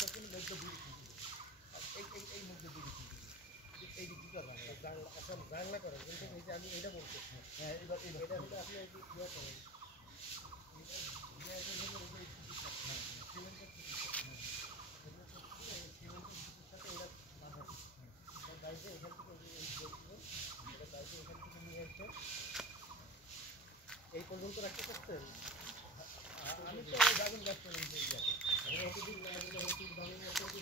করছেন মধ্যে 2 সেন্টিমিটার এই মধ্যে 2 সেন্টিমিটার এই দিক দিকে জানলা করেন কিন্তু এই যে আমি এটা বলছি হ্যাঁ এবার এটা হলো আপনি এই যে ইয়ে করেন এই পর্যন্ত রাখতে পারছেন আমি তো দাবি করতে